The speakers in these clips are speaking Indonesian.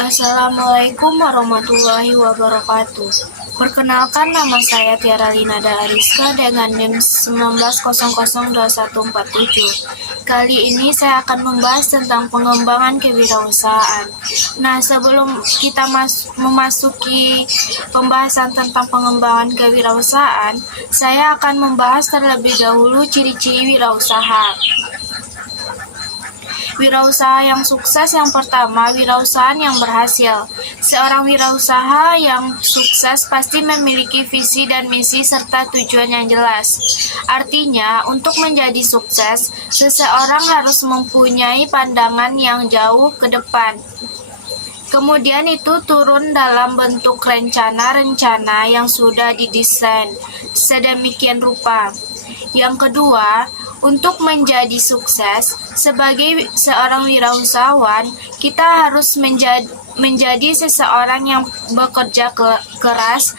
Assalamualaikum warahmatullahi wabarakatuh. Perkenalkan, nama saya Tiara Linada Ariska dengan NIM 19002147. Kali ini saya akan membahas tentang pengembangan kewirausahaan. Nah, sebelum kita memasuki pembahasan tentang pengembangan kewirausahaan, saya akan membahas terlebih dahulu ciri-ciri wirausaha. Wirausaha yang sukses yang pertama, wirausaha yang berhasil. Seorang wirausaha yang sukses pasti memiliki visi dan misi serta tujuan yang jelas. Artinya, untuk menjadi sukses, seseorang harus mempunyai pandangan yang jauh ke depan. Kemudian itu turun dalam bentuk rencana-rencana yang sudah didesain sedemikian rupa. Yang kedua, untuk menjadi sukses sebagai seorang wirausahawan, kita harus menjadi seseorang yang bekerja keras,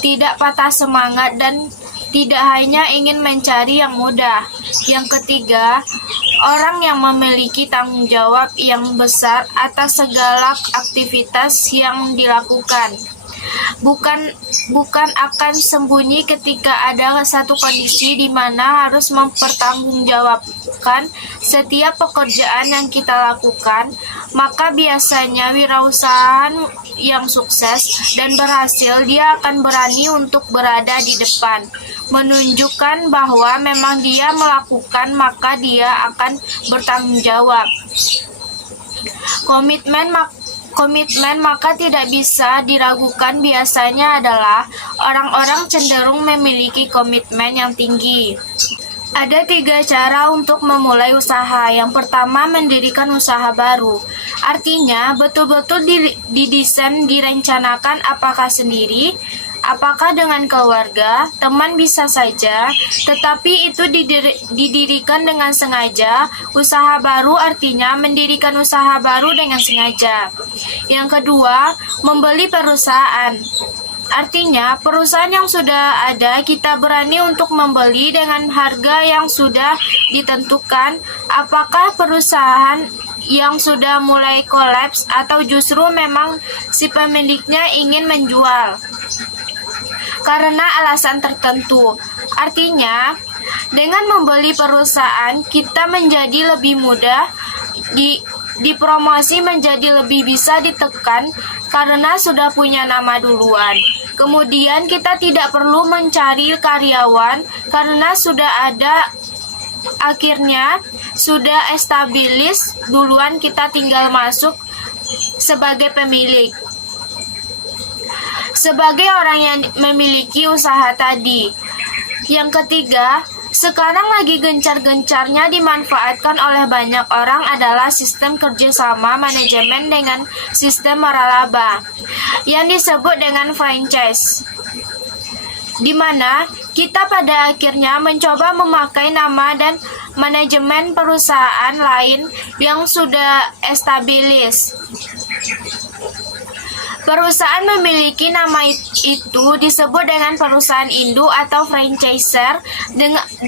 tidak patah semangat, dan tidak hanya ingin mencari yang mudah. Yang ketiga, orang yang memiliki tanggung jawab yang besar atas segala aktivitas yang dilakukan. Bukan akan sembunyi ketika ada satu kondisi di mana harus mempertanggungjawabkan setiap pekerjaan yang kita lakukan, maka biasanya wirausahaan yang sukses dan berhasil dia akan berani untuk berada di depan, menunjukkan bahwa memang dia melakukan, maka dia akan bertanggung jawab. Komitmen maka tidak bisa diragukan, biasanya adalah orang-orang cenderung memiliki komitmen yang tinggi. Ada 3 cara untuk memulai usaha. Yang pertama, mendirikan usaha baru. Artinya, betul-betul didesain, direncanakan, apakah sendiri, apakah dengan keluarga, teman, bisa saja, tetapi itu didirikan dengan sengaja. Usaha baru artinya mendirikan usaha baru dengan sengaja. Yang kedua, membeli perusahaan. Artinya, perusahaan yang sudah ada, kita berani untuk membeli dengan harga yang sudah ditentukan. Apakah perusahaan yang sudah mulai kolaps atau justru memang si pemiliknya ingin menjual karena alasan tertentu. Artinya, dengan membeli perusahaan, kita menjadi lebih mudah dipromosi, menjadi lebih bisa ditekan karena sudah punya nama duluan. Kemudian kita tidak perlu mencari karyawan karena sudah ada, akhirnya sudah establis duluan, kita tinggal masuk sebagai pemilik. Sebagai orang yang memiliki usaha tadi. Yang ketiga, sekarang lagi gencar-gencarnya dimanfaatkan oleh banyak orang adalah sistem kerjasama manajemen dengan sistem waralaba yang disebut dengan franchise, di mana kita pada akhirnya mencoba memakai nama dan manajemen perusahaan lain yang sudah establis. Perusahaan memiliki nama itu disebut dengan perusahaan induk atau franchiser,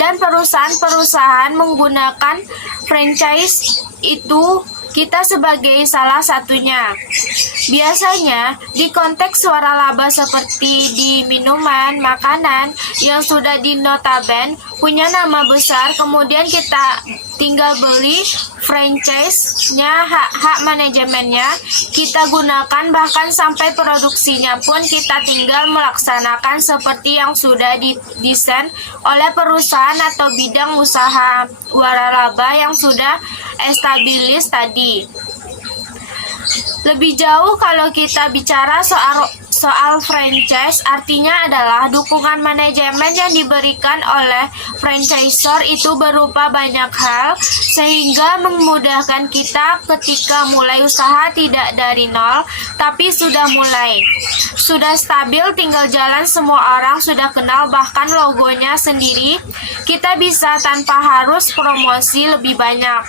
dan perusahaan-perusahaan menggunakan franchise itu kita sebagai salah satunya. Biasanya di konteks waralaba seperti di minuman, makanan yang sudah dinotaben punya nama besar, kemudian kita tinggal beli franchise-nya, hak manajemennya kita gunakan, bahkan sampai produksinya pun kita tinggal melaksanakan seperti yang sudah didesain oleh perusahaan atau bidang usaha waralaba yang sudah establis tadi. Lebih jauh kalau kita bicara soal franchise, artinya adalah dukungan manajemen yang diberikan oleh franchisor itu berupa banyak hal, sehingga memudahkan kita ketika mulai usaha, tidak dari nol, tapi sudah mulai. Sudah stabil, tinggal jalan, semua orang sudah kenal, bahkan logonya sendiri kita bisa tanpa harus promosi lebih banyak.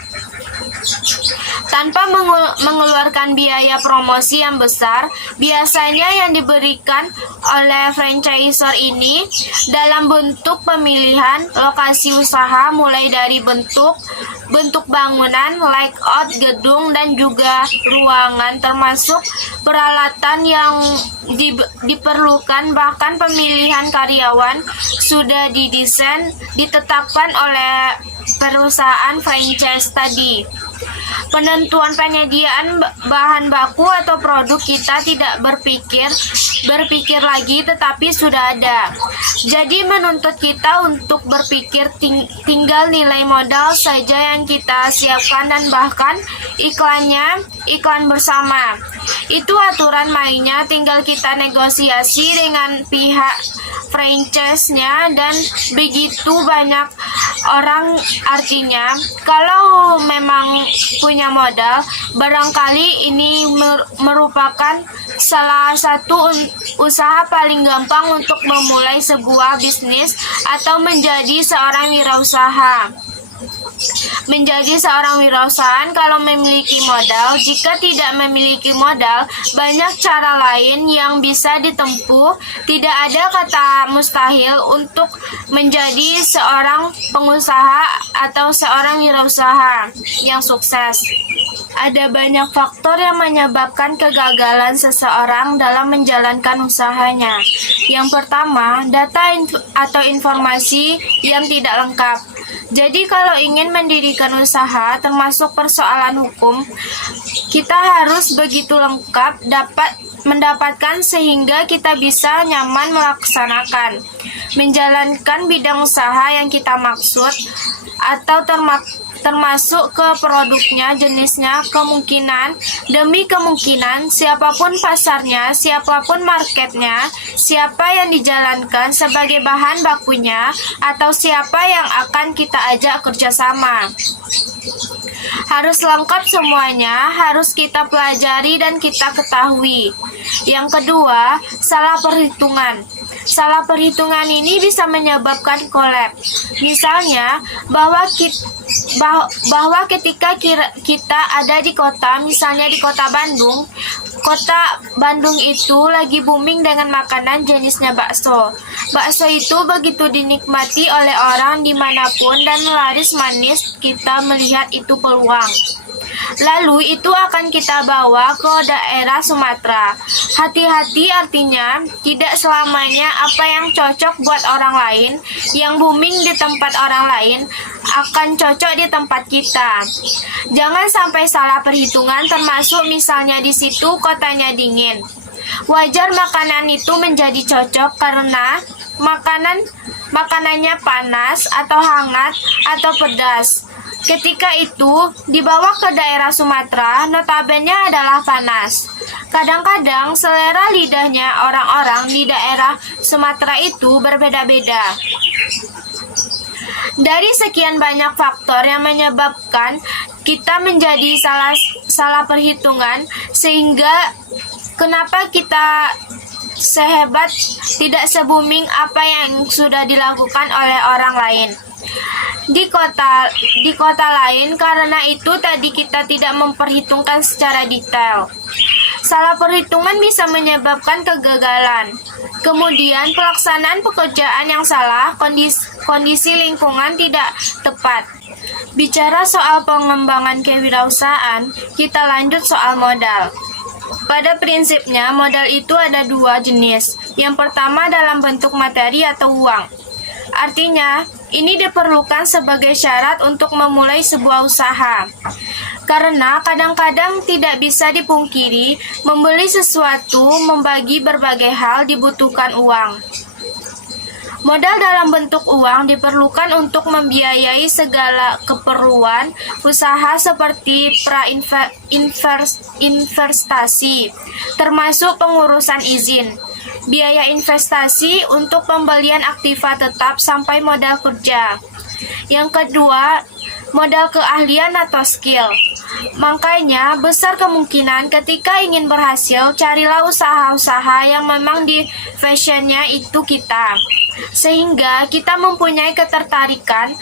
Tanpa mengeluarkan biaya promosi yang besar, biasanya yang diberikan oleh franchisor ini dalam bentuk pemilihan lokasi usaha, mulai dari bentuk bentuk bangunan, layout gedung, dan juga ruangan, termasuk peralatan yang diperlukan, bahkan pemilihan karyawan sudah ditetapkan oleh perusahaan franchise tadi. Penentuan penyediaan bahan baku atau produk kita tidak berpikir lagi, tetapi sudah ada. Jadi menuntut kita untuk berpikir tinggal nilai modal saja yang kita siapkan, dan bahkan iklan bersama. Itu aturan mainnya, tinggal kita negosiasi dengan pihak franchise-nya, dan begitu banyak orang. Artinya kalau memang punya modal, barangkali ini merupakan salah satu usaha paling gampang untuk memulai sebuah bisnis atau menjadi seorang wirausahaan kalau memiliki modal. Jika tidak memiliki modal, banyak cara lain yang bisa ditempuh. Tidak ada kata mustahil untuk menjadi seorang pengusaha atau seorang wirausaha yang sukses. Ada banyak faktor yang menyebabkan kegagalan seseorang dalam menjalankan usahanya. Yang pertama, data atau informasi yang tidak lengkap. Jadi kalau ingin mendirikan usaha, termasuk persoalan hukum, kita harus begitu lengkap mendapatkan sehingga kita bisa nyaman menjalankan bidang usaha yang kita maksud, atau termasuk ke produknya, jenisnya, kemungkinan demi kemungkinan, siapapun pasarnya, siapapun marketnya, siapa yang dijalankan sebagai bahan bakunya, atau siapa yang akan kita ajak kerjasama. Harus lengkap semuanya, harus kita pelajari dan kita ketahui. Yang kedua, salah perhitungan. Salah perhitungan ini bisa menyebabkan kolaps. Misalnya, bahwa ketika kita ada di kota, misalnya di kota Bandung itu lagi booming dengan makanan jenisnya bakso. Bakso itu begitu dinikmati oleh orang dimanapun dan laris manis, kita melihat itu peluang. Lalu itu akan kita bawa ke daerah Sumatera. Hati-hati, artinya tidak selamanya apa yang cocok buat orang lain, yang booming di tempat orang lain, akan cocok di tempat kita. Jangan sampai salah perhitungan, termasuk misalnya di situ kotanya dingin. Wajar makanan itu menjadi cocok karena makanannya panas atau hangat atau pedas. Ketika itu dibawa ke daerah Sumatera, notabene adalah panas. Kadang-kadang selera lidahnya orang-orang di daerah Sumatera itu berbeda-beda. Dari sekian banyak faktor yang menyebabkan kita menjadi salah perhitungan, sehingga kenapa kita sehebat, tidak se-booming apa yang sudah dilakukan oleh orang lain di kota lain. Karena itu tadi kita tidak memperhitungkan secara detail. Salah perhitungan bisa menyebabkan kegagalan. Kemudian pelaksanaan pekerjaan yang salah, kondisi lingkungan tidak tepat. Bicara soal pengembangan kewirausahaan, kita lanjut soal modal. Pada prinsipnya, modal itu ada dua jenis. Yang pertama dalam bentuk materi atau uang. Artinya, ini diperlukan sebagai syarat untuk memulai sebuah usaha. Karena kadang-kadang tidak bisa dipungkiri, membeli sesuatu, membagi berbagai hal dibutuhkan uang. Modal dalam bentuk uang diperlukan untuk membiayai segala keperluan usaha seperti investasi, termasuk pengurusan izin, biaya investasi untuk pembelian aktiva tetap sampai modal kerja. Yang kedua, modal keahlian atau skill. Makanya, besar kemungkinan ketika ingin berhasil, carilah usaha-usaha yang memang di fashionnya itu kita. Sehingga kita mempunyai ketertarikan,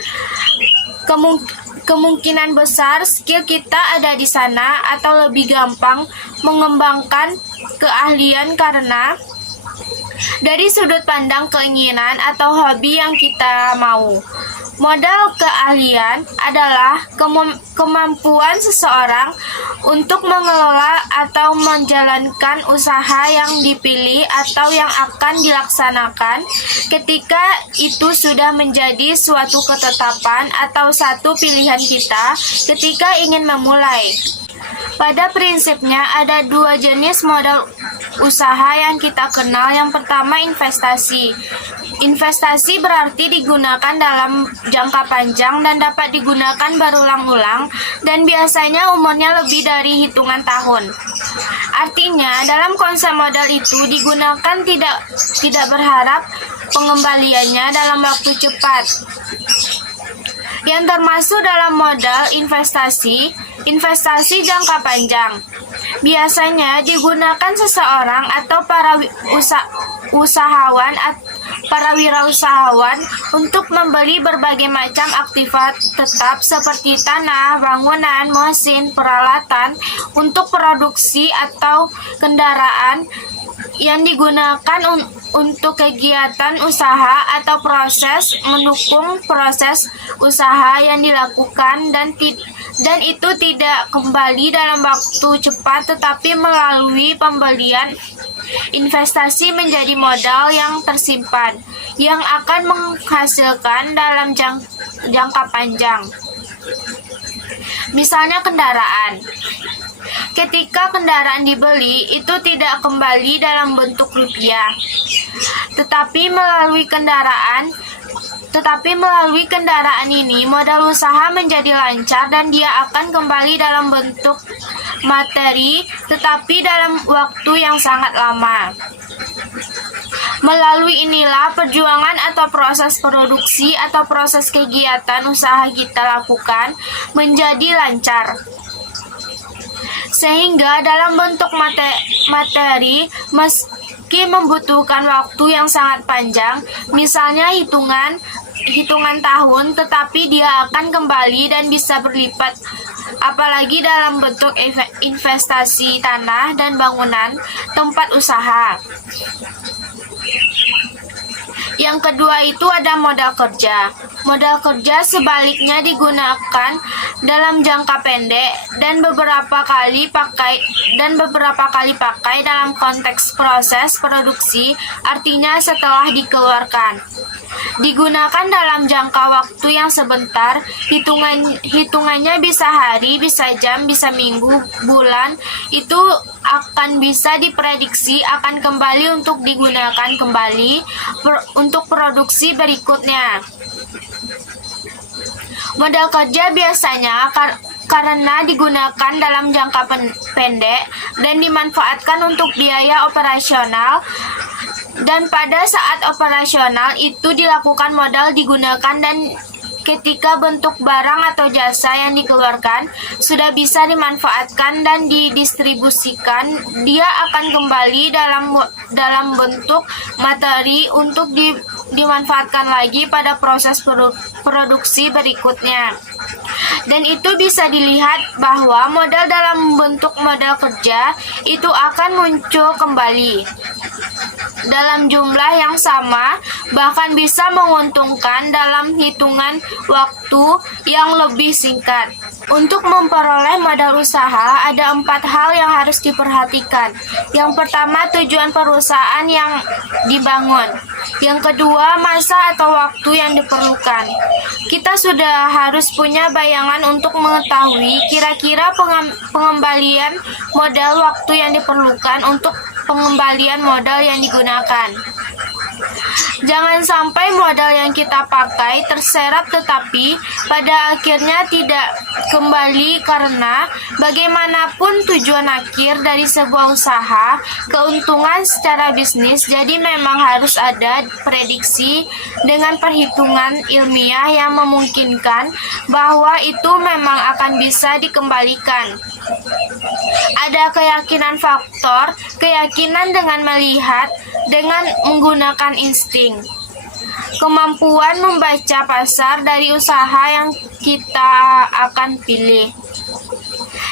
kemungkinan besar skill kita ada di sana, atau lebih gampang mengembangkan keahlian karena dari sudut pandang keinginan atau hobi yang kita mau. Modal keahlian adalah kemampuan seseorang untuk mengelola atau menjalankan usaha yang dipilih atau yang akan dilaksanakan ketika itu sudah menjadi suatu ketetapan atau satu pilihan kita ketika ingin memulai. Pada prinsipnya ada dua jenis modal usaha yang kita kenal. Yang pertama, investasi. Investasi berarti digunakan dalam jangka panjang dan dapat digunakan berulang-ulang dan biasanya umurnya lebih dari hitungan tahun. Artinya, dalam konsep modal itu digunakan tidak berharap pengembaliannya dalam waktu cepat. Yang termasuk dalam modal investasi jangka panjang. Biasanya digunakan seseorang atau para wirausahawan untuk membeli berbagai macam aktiva tetap seperti tanah, bangunan, mesin, peralatan untuk produksi atau kendaraan yang digunakan untuk kegiatan usaha atau proses mendukung proses usaha yang dilakukan dan itu tidak kembali dalam waktu cepat tetapi melalui pembelian. Investasi menjadi modal yang tersimpan yang akan menghasilkan dalam jangka panjang. Misalnya kendaraan. Ketika kendaraan dibeli, itu tidak kembali dalam bentuk rupiah, tetapi melalui kendaraan ini modal usaha menjadi lancar dan dia akan kembali dalam bentuk materi, tetapi dalam waktu yang sangat lama. Melalui inilah perjuangan atau proses produksi atau proses kegiatan usaha kita lakukan menjadi lancar. Sehingga dalam bentuk materi, meski membutuhkan waktu yang sangat panjang, misalnya hitungan tahun, tetapi dia akan kembali dan bisa berlipat. Apalagi dalam bentuk investasi tanah dan bangunan tempat usaha. Yang kedua itu ada modal kerja. Modal kerja sebaliknya digunakan dalam jangka pendek dan beberapa kali pakai dalam konteks proses produksi, artinya setelah dikeluarkan. Digunakan dalam jangka waktu yang sebentar, hitungannya bisa hari, bisa jam, bisa minggu, bulan, itu akan bisa diprediksi akan kembali untuk digunakan kembali untuk produksi berikutnya. Modal kerja biasanya karena digunakan dalam jangka pendek dan dimanfaatkan untuk biaya operasional, dan pada saat operasional itu dilakukan modal digunakan dan ketika bentuk barang atau jasa yang dikeluarkan sudah bisa dimanfaatkan dan didistribusikan, dia akan kembali dalam bentuk materi untuk dimanfaatkan lagi pada proses produksi berikutnya. Dan itu bisa dilihat bahwa modal dalam bentuk modal kerja itu akan muncul kembali dalam jumlah yang sama, bahkan bisa menguntungkan dalam hitungan waktu yang lebih singkat. Untuk memperoleh modal usaha, ada 4 hal yang harus diperhatikan. Yang pertama, tujuan perusahaan yang dibangun. Yang kedua, masa atau waktu yang diperlukan. Kita sudah harus punya bayangan untuk mengetahui kira-kira pengembalian modal waktu yang diperlukan untuk pengembalian modal yang digunakan. Jangan sampai modal yang kita pakai terserap tetapi pada akhirnya tidak kembali, karena bagaimanapun tujuan akhir dari sebuah usaha, keuntungan secara bisnis, jadi memang harus ada prediksi dengan perhitungan ilmiah yang memungkinkan bahwa itu memang akan bisa dikembalikan. Ada keyakinan dengan melihat, dengan menggunakan insting. Kemampuan membaca pasar dari usaha yang kita akan pilih.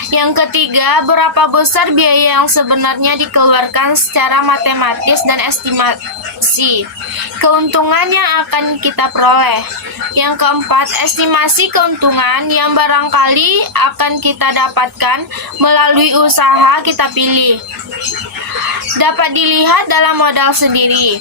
Yang ketiga, berapa besar biaya yang sebenarnya dikeluarkan secara matematis dan estimasi keuntungan yang akan kita peroleh. Yang keempat, estimasi keuntungan yang barangkali akan kita dapatkan melalui usaha kita pilih. Dapat dilihat dalam modal sendiri.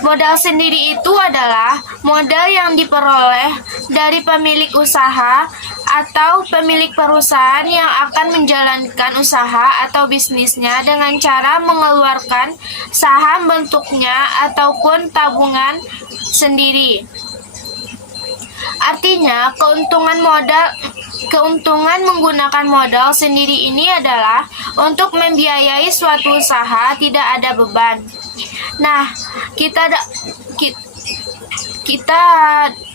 Modal sendiri itu adalah modal yang diperoleh dari pemilik usaha atau pemilik perusahaan yang akan menjalankan usaha atau bisnisnya dengan cara mengeluarkan saham bentuknya ataupun tabungan sendiri. Artinya, keuntungan menggunakan modal sendiri ini adalah untuk membiayai suatu usaha tidak ada beban. Nah, kita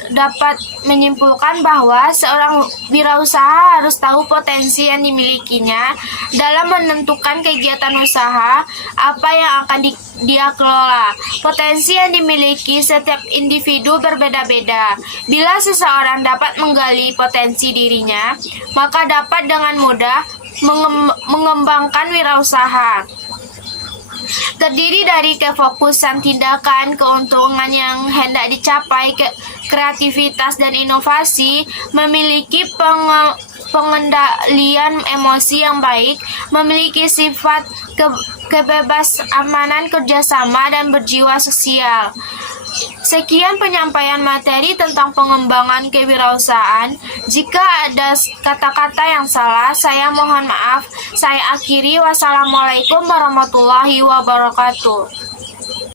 dapat menyimpulkan bahwa seorang wirausaha harus tahu potensi yang dimilikinya dalam menentukan kegiatan usaha apa yang akan dia kelola. Potensi yang dimiliki setiap individu berbeda-beda. Bila seseorang dapat menggali potensi dirinya, maka dapat dengan mudah mengembangkan wirausaha. Terdiri dari kefokusan tindakan, keuntungan yang hendak dicapai, kreativitas dan inovasi, memiliki pengendalian emosi yang baik, memiliki sifat kebebasan, kerjasama, dan berjiwa sosial. Sekian penyampaian materi tentang pengembangan kewirausahaan. Jika ada kata-kata yang salah, saya mohon maaf. Saya akhiri. Wassalamualaikum warahmatullahi wabarakatuh.